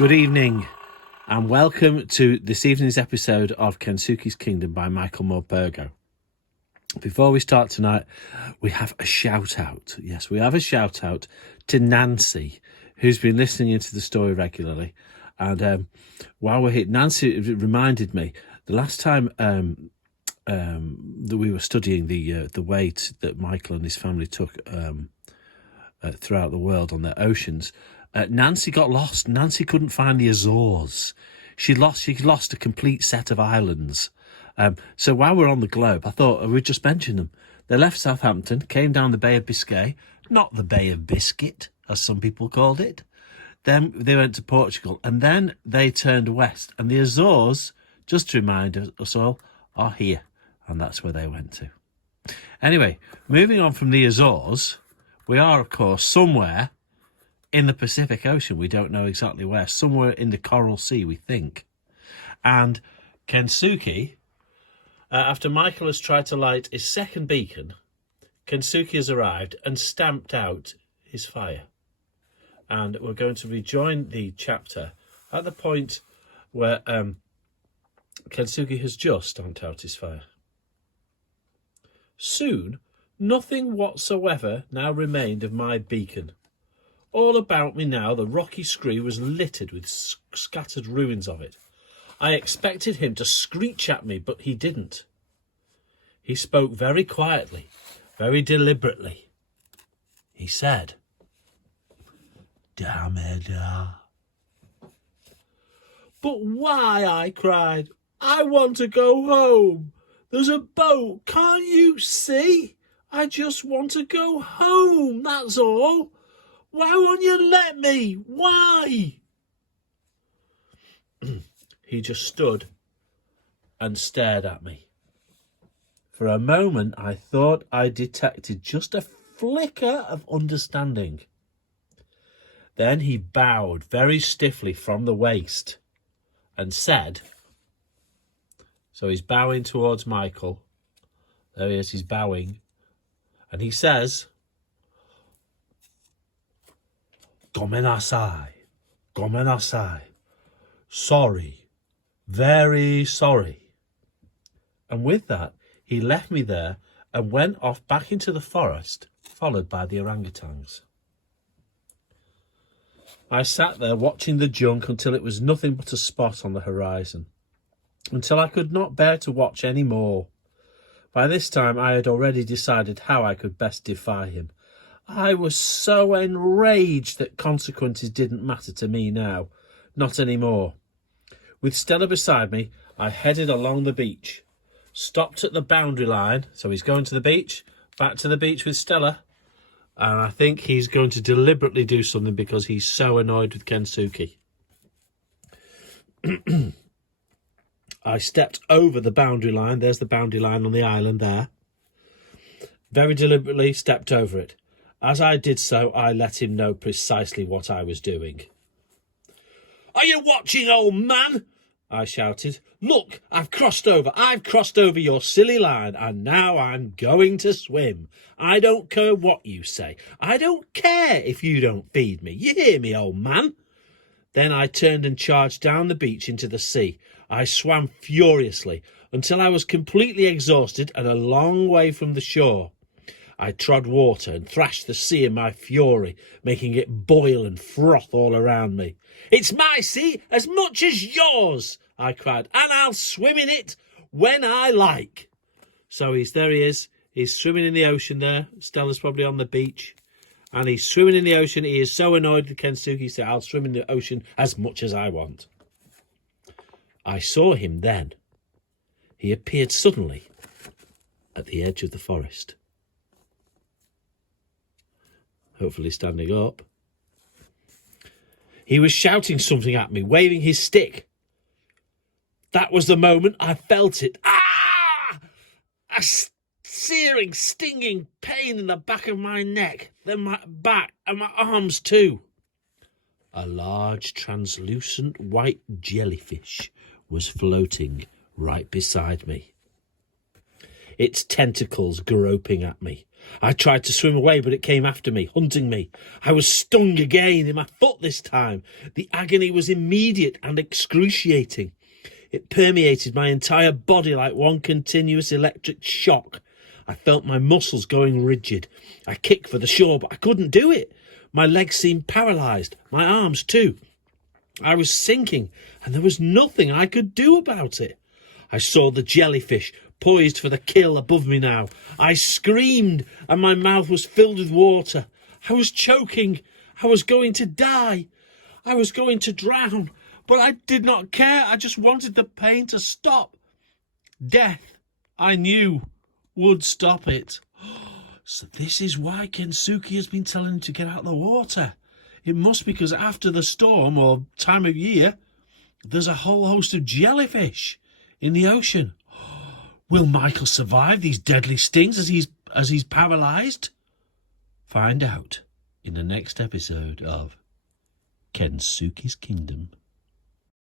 Good evening and welcome to this evening's episode of Kensuke's Kingdom by Michael Morpurgo. Before we start tonight, we have a shout out. Yes, we have a shout out to Nancy, who's been listening into the story regularly. And while we're here, Nancy reminded me the last time that we were studying the weight that Michael and his family took throughout the world on their oceans. Nancy got lost. Nancy couldn't find the Azores. She lost a complete set of islands. So while we're on the globe, I thought we'd just mention them. They left Southampton, came down the Bay of Biscay, not the Bay of Biscuit, as some people called it. Then they went to Portugal, and then they turned west. And the Azores, just to remind us all, are here. And that's where they went to. Anyway, moving on from the Azores, we are, of course, somewhere in the Pacific Ocean. We don't know exactly where. Somewhere in the Coral Sea, we think. And Kensuke, after Michael has tried to light his second beacon, Kensuke has arrived and stamped out his fire. And we're going to rejoin the chapter at the point where Kensuke has just stamped out his fire. Soon, nothing whatsoever now remained of my beacon. All about me now the rocky scree was littered with scattered ruins of it. I expected him to screech at me, but he didn't. He spoke very quietly, very deliberately. He said, "Dameda." "But why?" I cried. "I want to go home. There's a boat, can't you see? I just want to go home, that's all. Why won't you let me? Why?" He just stood and stared at me. For a moment, I thought I detected just a flicker of understanding. Then he bowed very stiffly from the waist and said, so he's bowing towards Michael. There he is, he's bowing. And he says, "Gomenasai, gomenasai. Sorry, very sorry." And with that, he left me there and went off back into the forest, followed by the orangutans. I sat there watching the junk until it was nothing but a spot on the horizon, until I could not bear to watch any more. By this time, I had already decided how I could best defy him. I was so enraged that consequences didn't matter to me now, not anymore. With Stella beside me, I headed along the beach, stopped at the boundary line. So he's going to the beach, back to the beach with Stella. And I think he's going to deliberately do something because he's so annoyed with Kensuke. I stepped over the boundary line. There's the boundary line on the island there. Very deliberately stepped over it. As I did so, I let him know precisely what I was doing. "Are you watching, old man?" I shouted. "Look, I've crossed over your silly line, and now I'm going to swim. I don't care what you say. I don't care if you don't feed me. You hear me, old man?" Then I turned and charged down the beach into the sea. I swam furiously until I was completely exhausted and a long way from the shore. I trod water and thrashed the sea in my fury, making it boil and froth all around me. "It's my sea as much as yours," I cried, "and I'll swim in it when I like." So there he is. He's swimming in the ocean there. Stella's probably on the beach. And he's swimming in the ocean. He is so annoyed that Kensuke said, "I'll swim in the ocean as much as I want." I saw him then. He appeared suddenly at the edge of the forest. Hopefully standing up. He was shouting something at me, waving his stick. That was the moment I felt it. Ah! A searing, stinging pain in the back of my neck, then my back and my arms too. A large, translucent white jellyfish was floating right beside me. its tentacles groping at me. I tried to swim away, but it came after me, hunting me. I was stung again, in my foot this time. The agony was immediate and excruciating. It permeated my entire body like one continuous electric shock. I felt my muscles going rigid. I kicked for the shore, but I couldn't do it. My legs seemed paralysed, my arms too. I was sinking, and there was nothing I could do about it. I saw the jellyfish poised for the kill above me now. I screamed, and my mouth was filled with water. I was choking. I was going to die. I was going to drown, but I did not care. I just wanted the pain to stop. Death, I knew, would stop it. So this is why Kensuke has been telling him to get out of the water. It must be because after the storm or time of year, there's a whole host of jellyfish in the ocean. Will Michael survive these deadly stings as he's paralysed? Find out in the next episode of Kensuke's Kingdom.